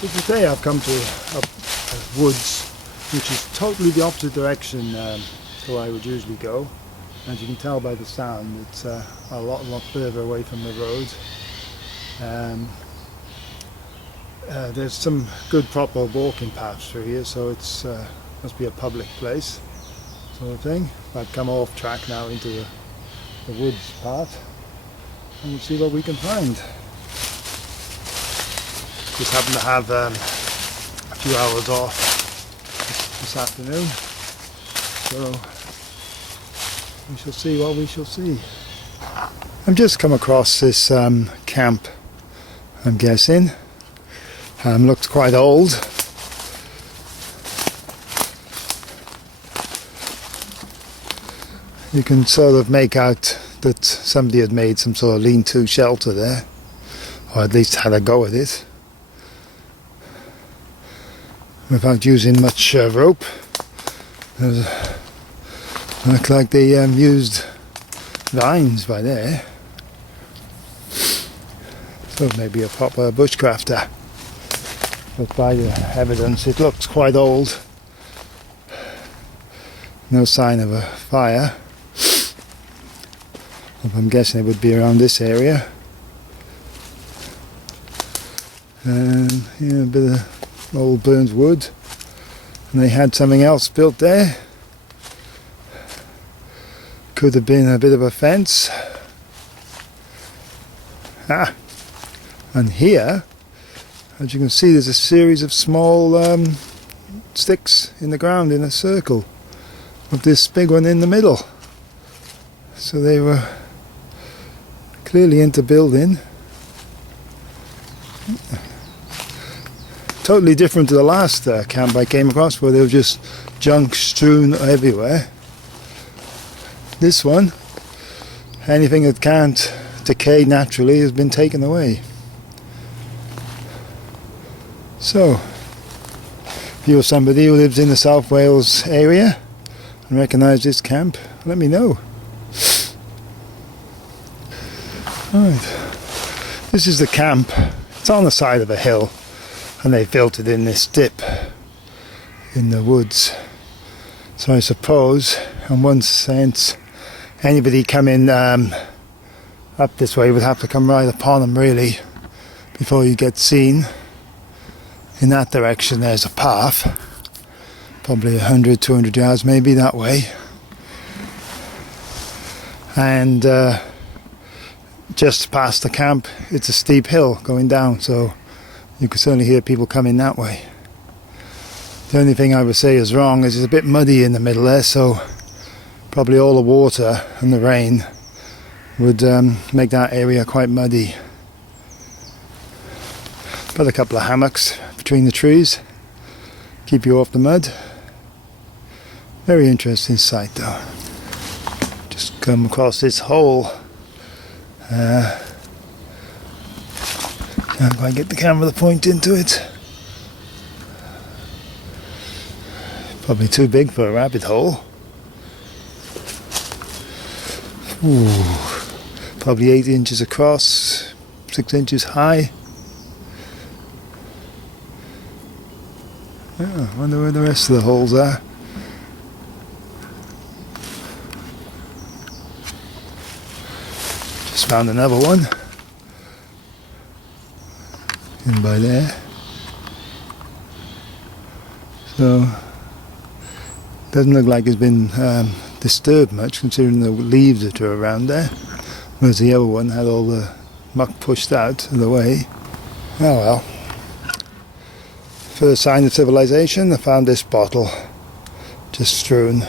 So today I've come to a woods which is totally the opposite direction to where I would usually go. As you can tell by the sound, it's a lot further away from the road. There's some good proper walking paths through here, so it's must be a public place sort of thing. I've come off track now into the woods part, and we'll see what we can find. Just happen to have a few hours off this afternoon, so we shall see what we shall see. I've just come across this camp, I'm guessing. Looks quite old. You can sort of make out that somebody had made some sort of lean-to shelter there, or at least had a go at it, without using much rope. Look like they used vines by there, so maybe a proper bushcrafter. But by the evidence it looks quite old. No sign of a fire. I'm guessing it would be around this area. And yeah, a bit of old burnt wood, and they had something else built there. Could have been a bit of a fence. And here, as you can see, there's a series of small sticks in the ground in a circle, with this big one in the middle. So they were clearly into building. Totally different to the last camp I came across, where there was just junk strewn everywhere. This one, anything that can't decay naturally has been taken away. So, if you're somebody who lives in the South Wales area and recognise this camp, let me know. Right, this is the camp. It's on the side of a hill, and they built it in this dip in the woods. So I suppose, in one sense, anybody coming up this way would have to come right upon them, really, before you get seen. In that direction there's a path, probably 100-200 yards maybe that way, and just past the camp it's a steep hill going down, so you can certainly hear people coming that way. The only thing I would say is wrong is it's a bit muddy in the middle there, so probably all the water and the rain would make that area quite muddy. Put a couple of hammocks between the trees, keep you off the mud. Very interesting sight though. Just come across this hole. Can't quite get the camera to point into it. Probably too big for a rabbit hole. Ooh, probably 8 inches across, 6 inches high. I wonder where the rest of the holes are. Just found another one in by there. So doesn't look like it's been disturbed much, considering the leaves that are around there. Whereas the other one had all the muck pushed out of the way. Oh well. First sign of civilization, I found this bottle just strewn.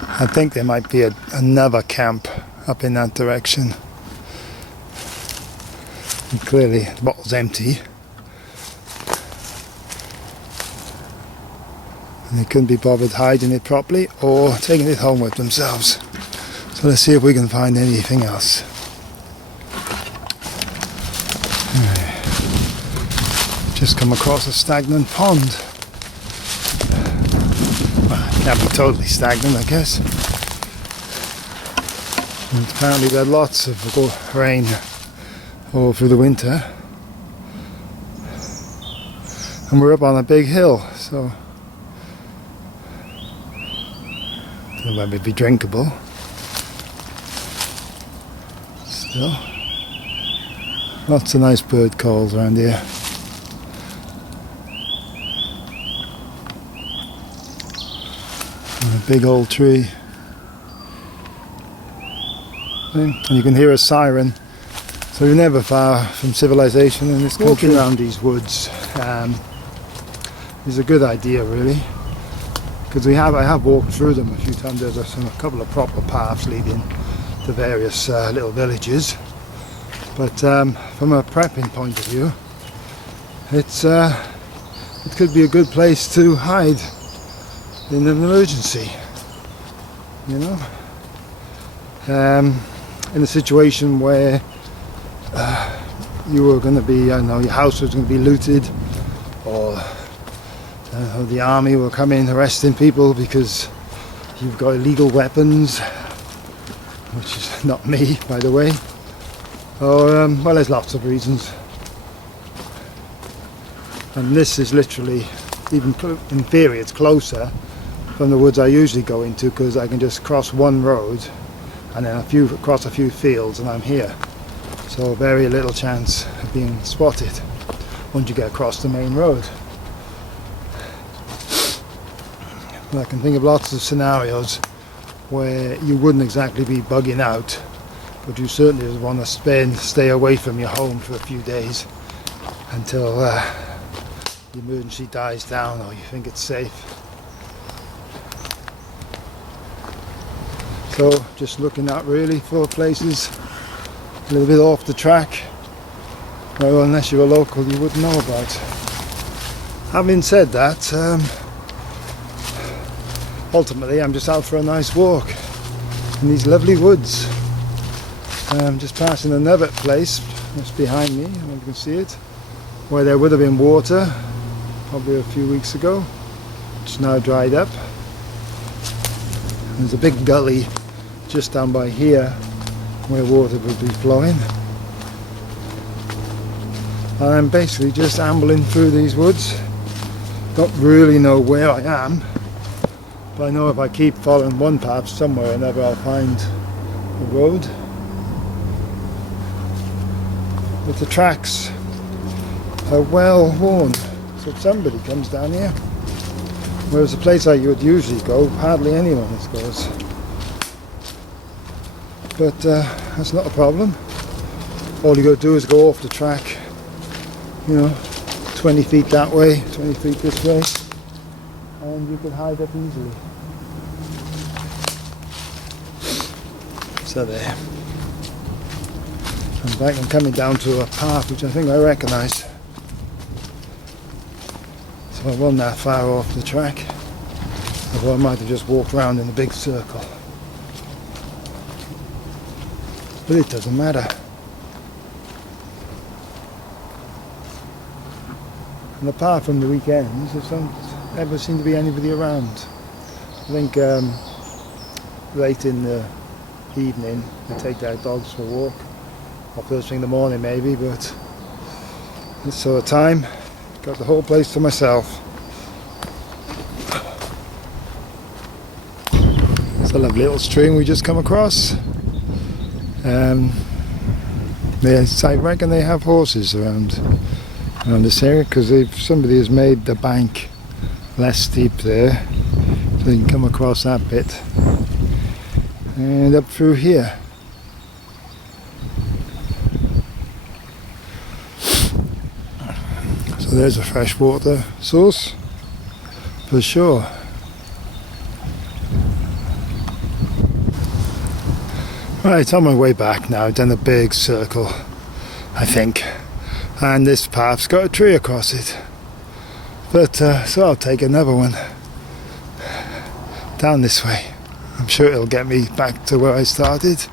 I think there might be another camp up in that direction. And clearly the bottle's empty. And they couldn't be bothered hiding it properly or taking it home with themselves. So let's see if we can find anything else. Just come across a stagnant pond. Well, it can't be totally stagnant, I guess. And apparently we had lots of rain all through the winter. and we're up on a big hill, so don't know whether it'd be drinkable. Still, lots of nice bird calls around here. And a big old tree. And you can hear a siren, so you're never far from civilization in this country. Walking around these woods is a good idea, really, because I have walked through them a few times. There's a couple of proper paths leading to various little villages, but from a prepping point of view, it could be a good place to hide in an emergency, you know, in a situation where you were going to be, I don't know, your house was going to be looted, or the army will come in arresting people because you've got illegal weapons, which is not me, by the way. Or, well, there's lots of reasons. And this is literally, even in theory, it's closer from the woods I usually go into, because I can just cross one road and then across a few fields and I'm here. So very little chance of being spotted once you get across the main road. But I can think of lots of scenarios where you wouldn't exactly be bugging out, but you certainly just want to stay away from your home for a few days until the emergency dies down or you think it's safe. So just looking out really for places a little bit off the track, well, unless you're a local, you wouldn't know about. Having said that, ultimately I'm just out for a nice walk in these lovely woods. I'm just passing another place that's behind me, and you can see it, where there would have been water probably a few weeks ago. It's now dried up. There's a big gully just down by here where water would be flowing. And I'm basically just ambling through these woods. Don't really know where I am, but I know if I keep following one path somewhere or another I'll find the road. But the tracks are well worn, so if somebody comes down here, whereas the place I would usually go, hardly anyone goes. But that's not a problem. All you got to do is go off the track, you know, 20 feet that way, 20 feet this way, and you could hide up easily. So there. I'm back and coming down to a path which I think I recognise. So I wasn't that far off the track, although I might have just walked around in a big circle. But it doesn't matter. And apart from the weekends, there doesn't ever seem to be anybody around. I think late in the evening they take their dogs for a walk, or first thing in the morning maybe, but this sort of time, got the whole place to myself. It's a lovely little stream we just come across. Yes, I reckon they have horses around this area, because somebody has made the bank less steep there, so you can come across that bit and up through here. So there's a freshwater source for sure. Right, on my way back now, done a big circle, I think, and this path's got a tree across it, but so I'll take another one down this way. I'm sure it'll get me back to where I started.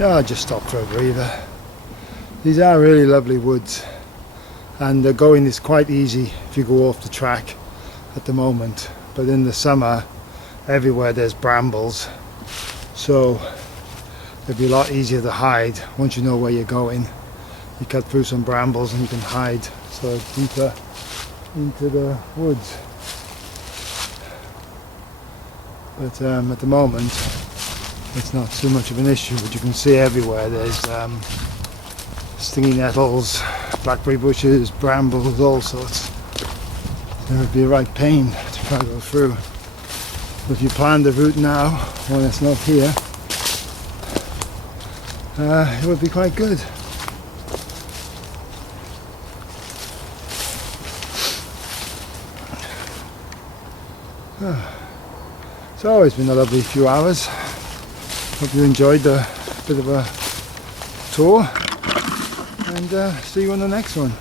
Yeah, I'll just stop for a breather. These are really lovely woods, and the going is quite easy if you go off the track at the moment, but in the summer everywhere there's brambles, so it'd be a lot easier to hide once you know where you're going. You cut through some brambles and you can hide sort of deeper into the woods. But at the moment it's not too much of an issue, but you can see everywhere there's stinging nettles, blackberry bushes, brambles, all sorts. It would be a right pain to try to go through. But if you plan the route now, when it's not here, it would be quite good. It's always been a lovely few hours. Hope you enjoyed the bit of a tour, and see you on the next one.